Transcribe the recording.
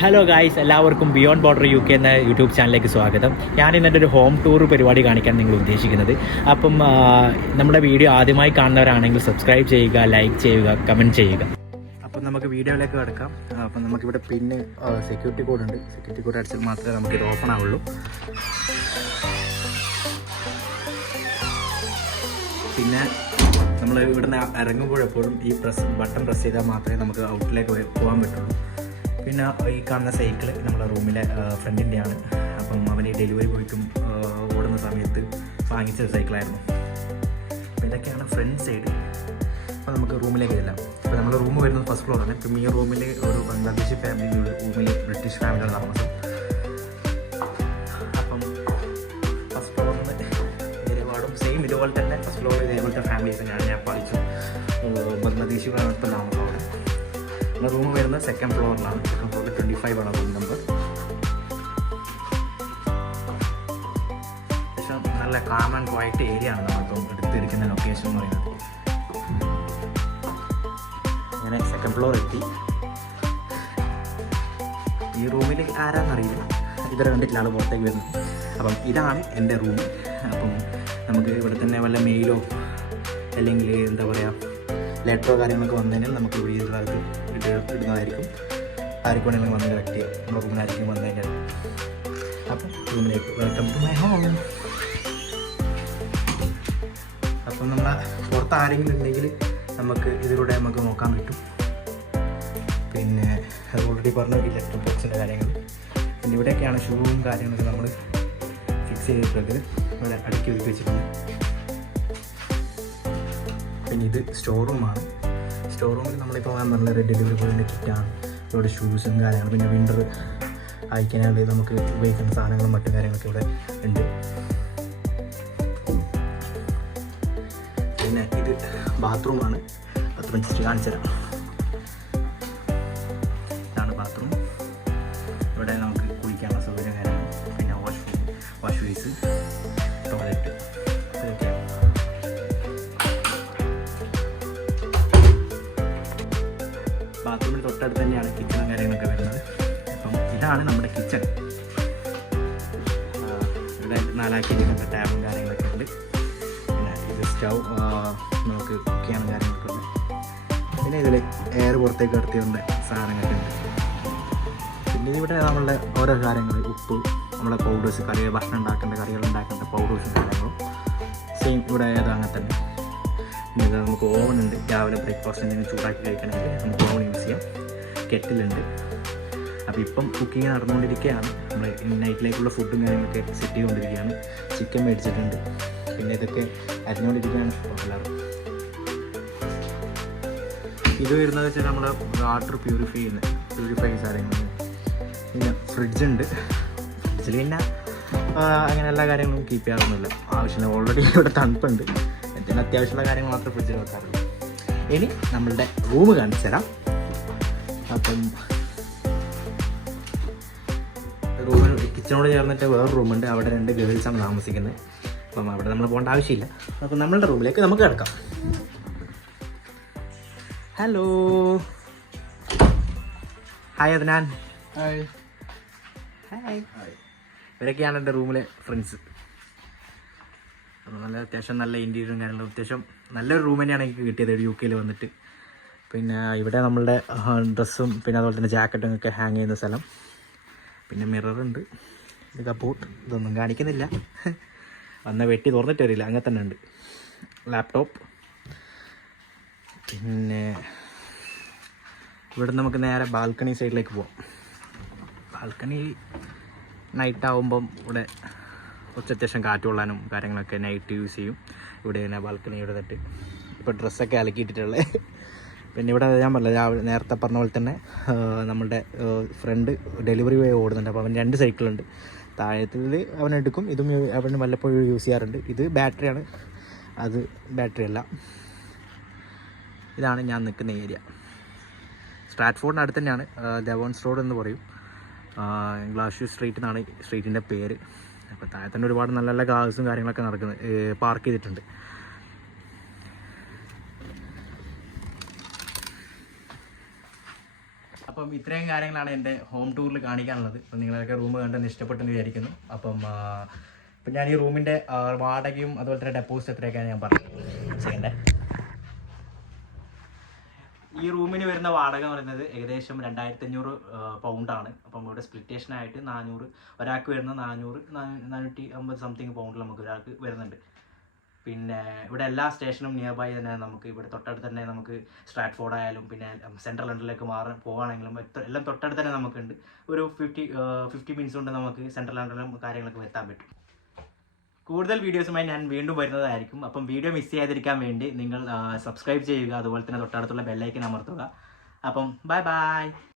Hello guys എല്ലാവർക്കും beyond border U K എന്ന YouTube ചാനലിലേക്ക് സ്വാഗതം. ഞാൻ എന്റെ ഒരു ഹോം ടൂർ പരിപാടി കാണിക്കാൻ നിങ്ങൾ ഉദ്ദേശിക്കുന്നത്. അപ്പം നമ്മുടെ വീഡിയോ ആദ്യമായി കാണുന്നവരാണെങ്കിൽ സബ്സ്ക്രൈബ് ചെയ്യുക ലൈക്ക് ചെയ്യുക കമന്റ് ചെയ്യുക. അപ്പം നമുക്ക് വീഡിയോയിലേക്ക് കിടക്കാം. അപ്പം നമുക്കിവിടെ പിന്നെ സെക്യൂരിറ്റി കോഡ് ഉണ്ട്. സെക്യൂരിറ്റി കോഡ് അടിച്ചാൽ മാത്രമേ നമുക്ക് ഇത് ഓപ്പൺ ആവുള്ളൂ. പിന്നെ നമ്മൾ ഇവിടുന്ന് ഇറങ്ങുമ്പോഴെപ്പോഴും ഈ പ്രസ് ബട്ടൺ പ്രസ് ചെയ്താൽ മാത്രമേ നമുക്ക് ഔട്ടിലേക്ക് പോകാൻ പറ്റുള്ളൂ. പിന്നെ ഈ കാണുന്ന സൈക്കിൾ നമ്മളെ റൂമിലെ ഫ്രണ്ടിന്റെയാണ് അപ്പം അവൻ ഈ ഡെലിവറി ബോയ്ക്കും ഓടുന്ന സമയത്ത് വാങ്ങിച്ച സൈക്കിളായിരുന്നു. അപ്പം ഇതൊക്കെയാണ് ഫ്രണ്ട് സൈഡ്. അപ്പോൾ നമുക്ക് റൂമിലേക്ക് ചെല്ലാം. അപ്പോൾ നമ്മുടെ റൂം വരുന്നത് ഫസ്റ്റ് ഫ്ലോറാണ്. ഇപ്പം ഈ റൂമിൽ ഒരു ബംഗ്ലാദേശി ഫാമിലി റൂമിൽ ബ്രിട്ടീഷ് ഫാമിലിയാണ് താമസം. അപ്പം ഫസ്റ്റ് ഫ്ലോറിൽ നിന്ന് ഒരുപാടും സെയിം ഇതുപോലെ തന്നെ ഫസ്റ്റ് ഫ്ലോറിൽ ഇതേപോലത്തെ ഫാമിലീസ് ഞാൻ പഠിച്ചു. ബംഗ്ലാദേശി ഫാമിലി താമസം അവിടെ. നമ്മുടെ റൂം വരുന്നത് സെക്കൻഡ് ഫ്ലോറിലാണ് സെക്കൻഡ് ഫ്ലോറിൽ ട്വന്റി ഫൈവ് ആണ് റൂം നമ്പർ അത്യാവശ്യം നല്ല കാം ആൻഡ് ഏരിയ ആണ് നമ്മളിപ്പം എടുത്തിരിക്കുന്ന ലൊക്കേഷൻ എന്ന് പറയുന്നത്. അങ്ങനെ സെക്കൻഡ് ഫ്ലോർ എത്തി. ഈ റൂമിൽ ആരാന്നറിയില്ല. ഇതുവരെ കണ്ടിട്ടില്ല ആൾ പുറത്തേക്ക് വരുന്നത്. അപ്പം ഇതാണ് എന്റെ റൂം അപ്പം നമുക്ക് ഇവിടെ തന്നെ വല്ല മെയിലോ അല്ലെങ്കിൽ എന്താ പറയുക ലെറ്ററോ കാര്യങ്ങളൊക്കെ വന്നതിനും നമുക്ക് ഇവിടെ ഇതിനകത്ത് ഇട്ട് ഇടുന്നതായിരിക്കും. ആർക്ക് വേണമെങ്കിലും വന്ന് കളക്ട് ചെയ്യാം. നമ്മുടെ റൂമിലായിരിക്കും വന്നതിന്റെ അപ്പം വെൽക്കം ടു മൈ ഹോം അപ്പം നമ്മൾ പുറത്ത് ആരെങ്കിലും ഉണ്ടെങ്കിൽ നമുക്ക് ഇതിലൂടെ നമുക്ക് നോക്കാൻ പറ്റും. പിന്നെ ഓൾറെഡി പറഞ്ഞ ഇലക്ട്രിക് ബോക്സിന്റെ കാര്യങ്ങൾ. പിന്നെ ഇവിടെയൊക്കെയാണ് ഷൂവും കാര്യങ്ങളൊക്കെ നമ്മൾ ഫിക്സ് ചെയ്തിട്ടുള്ളത്. അടുക്കി ഒതുക്കി വെച്ചിട്ടുണ്ട്. പിന്നെ ഇത് സ്റ്റോർ റൂമാണ് സ്റ്റോർ റൂമിൽ നമ്മളിപ്പോൾ നല്ല ഡെലിവറി ബോയിന്റെ കിറ്റാണ് ഇവിടെ ഷൂസും കാര്യങ്ങളും. പിന്നെ വിന്റർ അയക്കാനായിട്ട് നമുക്ക് ഉപയോഗിക്കുന്ന സാധനങ്ങളും മറ്റു കാര്യങ്ങളൊക്കെ ഇവിടെ ഉണ്ട്. പിന്നെ ഇത് ബാത്റൂമാണ് ബാത്റൂം ജസ്റ്റ് കാണിച്ചു തരാം ഇതാണ് ബാത്റൂം ഇവിടെ നമുക്ക് കുളിക്കാനുള്ള സൗകര്യം കാര്യങ്ങൾ പിന്നെ വാഷ് വാഷ് ബേസ് ടോയ്ലറ്റ് ഇതൊക്കെയാണ്. തൊട്ടടുത്ത് തന്നെയാണ് കിച്ചണും കാര്യങ്ങളൊക്കെ വരുന്നത്. അപ്പം ഇതാണ് നമ്മുടെ കിച്ചൺ ഇവിടെ നാലാക്കി ഇരിക്കുന്ന ടാബും കാര്യങ്ങളൊക്കെ ഉണ്ട്. പിന്നെ ഇത് സ്റ്റൗ നമുക്ക് കുക്ക് ചെയ്യാനും കാര്യങ്ങളൊക്കെ ഉണ്ട്. പിന്നെ ഇതിൽ എയർ പുറത്തേക്ക് കടത്തിയുള്ള സാധനങ്ങളൊക്കെ ഉണ്ട്. പിന്നെ ഇവിടെ നമ്മളുടെ ഓരോ കാര്യങ്ങൾ ഉപ്പ് നമ്മുടെ പൗഡേഴ്സ് കറി ഭക്ഷണം ഉണ്ടാക്കേണ്ട കറികൾ ഉണ്ടാക്കേണ്ട പൗഡേഴ്സും കാര്യങ്ങളും സെയിം ഇവിടെ ഏതാ അങ്ങനെ തന്നെ. പിന്നെ നമുക്ക് ഓവൻ ഉണ്ട്. രാവിലെ ബ്രേക്ക്ഫാസ്റ്റ് എന്തെങ്കിലും ചൂടാക്കി കഴിക്കണമെങ്കിൽ നമുക്ക് ഓവൻ യൂസ് ചെയ്യാം. കെറ്റിലുണ്ട്. അപ്പോൾ ഇപ്പം കുക്കിംഗ് നടന്നുകൊണ്ടിരിക്കുകയാണ്. നമ്മൾ നൈറ്റിലേക്കുള്ള ഫുഡും കാര്യങ്ങളൊക്കെ സെറ്റ് ചെയ്തുകൊണ്ടിരിക്കുകയാണ്. ചിക്കൻ മേടിച്ചിട്ടുണ്ട്. പിന്നെ ഇതൊക്കെ അരിഞ്ഞുകൊണ്ടിരിക്കുകയാണ് എല്ലാവരും ഇത് വരുന്നത് വെച്ചാൽ നമ്മൾ വാട്ടർ പ്യൂരിഫൈ ചെയ്യുന്ന. പ്യൂരിഫൈ സാധനങ്ങൾ പിന്നെ ഫ്രിഡ്ജ് ഉണ്ട്. ഫ്രിഡ്ജിൽ പിന്നെ അങ്ങനെ എല്ലാ കാര്യങ്ങളും കീപ്പ് ചെയ്യാറൊന്നുമില്ല. ആവശ്യമില്ല ഓൾറെഡി ഇവിടെ തണുപ്പുണ്ട്. എന്തെങ്കിലും അത്യാവശ്യമുള്ള കാര്യങ്ങൾ മാത്രമേ ഫ്രിഡ്ജിൽ വെക്കാറുള്ളൂ. ഇനി നമ്മളുടെ റൂം കാണിച്ചു തരാം അപ്പം റൂമിൽ കിച്ചണോട് ചേർന്നിട്ട് വേറെ റൂമുണ്ട്. അവിടെ രണ്ട് ഗേൾസാണ് താമസിക്കുന്നത്. അപ്പം അവിടെ നമ്മൾ പോകേണ്ട ആവശ്യമില്ല. അപ്പം നമ്മളുടെ റൂമിലേക്ക് നമുക്ക് കിടക്കാം. Hello. Hi Adnan hi hi ഇവരൊക്കെയാണ് എന്റെ റൂമിലെ ഫ്രണ്ട്സ് അപ്പോൾ നല്ല അത്യാവശ്യം നല്ല ഇന്റീരിയറും കാര്യങ്ങളും. അത്യാവശ്യം നല്ലൊരു റൂം തന്നെയാണ് എനിക്ക് കിട്ടിയത്. യു കെയിൽ വന്നിട്ട്. പിന്നെ ഇവിടെ നമ്മളുടെ ഡ്രസ്സും പിന്നെ അതുപോലെ തന്നെ ജാക്കറ്റും ഒക്കെ ഹാങ് ചെയ്യുന്ന സ്ഥലം. പിന്നെ മിററുണ്ട് ഇത് കപ്പൂട്ട് ഇതൊന്നും കാണിക്കുന്നില്ല. വന്ന വെട്ടി തുറന്നിട്ട് വരില്ല. അങ്ങനെ തന്നെ ഉണ്ട്. ലാപ്ടോപ്പ് പിന്നെ ഇവിടെ നമുക്ക് നേരെ ബാൽക്കണി സൈഡിലേക്ക് പോവാം. ബാൽക്കണി നൈറ്റ് ആവുമ്പം ഇവിടെ കുറച്ച് അത്യാവശ്യം കാറ്റ് കൊള്ളാനും കാര്യങ്ങളൊക്കെ നൈറ്റ് യൂസ് ചെയ്യും. ഇവിടെ തന്നെ ബാൽക്കണി ഇവിടെ തട്ട്. ഇപ്പോൾ ഡ്രസ്സൊക്കെ അലക്കിയിട്ടിട്ടുള്ളത് പിന്നെ ഇവിടെ ഞാൻ പറഞ്ഞില്ല രാവിലെ നേരത്തെ പറഞ്ഞ പോലെ തന്നെ നമ്മുടെ ഫ്രണ്ട് ഡെലിവറി ബോയ് ഓടുന്നുണ്ട്. അപ്പോൾ അവൻ രണ്ട് സൈക്കിളുണ്ട് താഴത്തിൽ അവൻ എടുക്കും ഇതും അവൻ വല്ലപ്പോഴും യൂസ് ചെയ്യാറുണ്ട്. ഇത് ബാറ്ററിയാണ് അത് ബാറ്ററി അല്ല. ഇതാണ് ഞാൻ നിൽക്കുന്ന ഏരിയ സ്ട്രാറ്റ്ഫോർഡിന് അടുത്ത് തന്നെയാണ് ദവോൺസ് റോഡ് എന്ന് പറയും. ഗ്ലാഷ്യൂ സ്ട്രീറ്റ് എന്നാണ് സ്ട്രീറ്റിന്റെ പേര്. അപ്പോൾ താഴെ തന്നെ ഒരുപാട് നല്ല നല്ല കാഴ്സും കാര്യങ്ങളൊക്കെ നടക്കുന്നത് പാർക്ക് ചെയ്തിട്ടുണ്ട്. അപ്പം ഇത്രയും കാര്യങ്ങളാണ് എന്റെ ഹോം ടൂറിൽ കാണിക്കാനുള്ളത്. അപ്പം നിങ്ങളൊക്കെ റൂം കണ്ടെന്ന് ഇഷ്ടപ്പെട്ടെന്ന് വിചാരിക്കുന്നു. അപ്പം ഇപ്പം ഞാൻ ഈ റൂമിന്റെ വാടകയും അതുപോലെ തന്നെ ഡെപ്പോസിറ്റ് എത്രയൊക്കെയാണ് ഞാൻ പറഞ്ഞത്? ചെയ്യണ്ടേ? ഈ റൂമിന് വരുന്ന വാടക എന്ന് പറയുന്നത് ഏകദേശം രണ്ടായിരത്തി അഞ്ഞൂറ് പൗണ്ടാണ് അപ്പം ഇവിടെ സ്പ്ലിറ്റേഷനായിട്ട് നാനൂറ് ഒരാൾക്ക് വരുന്ന നാനൂറ് നാനൂറ്റി അമ്പത് സംതിങ് പൗണ്ടിൽ നമുക്ക് ഒരാൾക്ക് വരുന്നുണ്ട്. പിന്നെ ഇവിടെ എല്ലാ സ്റ്റേഷനും നിയർ ബൈ തന്നെ നമുക്ക് ഇവിടെ തൊട്ടടുത്ത് തന്നെ നമുക്ക് സ്ട്രാറ്റ്ഫോർഡ് ആയാലും പിന്നെ സെൻട്രൽ ലണ്ടനിലേക്ക് മാറാൻ പോവുകയാണെങ്കിലും എല്ലാം തൊട്ടടുത്ത് തന്നെ നമുക്കുണ്ട്. ഒരു ഫിഫ്റ്റി ഫിഫ്റ്റി മിനിറ്റ്സ് കൊണ്ട് നമുക്ക് സെൻട്രൽ ലണ്ടനിലും കാര്യങ്ങളൊക്കെ എത്താൻ പറ്റും. കൂടുതൽ വീഡിയോസുമായി ഞാൻ വീണ്ടും വരുന്നതായിരിക്കും. അപ്പം വീഡിയോ മിസ് ചെയ്യാതിരിക്കാൻ വേണ്ടി നിങ്ങൾ സബ്സ്ക്രൈബ് ചെയ്യുക. അതുപോലെ തന്നെ തൊട്ടടുത്തുള്ള ബെല്ലൈക്കൻ അമർത്തുക. അപ്പം ബൈ ബൈ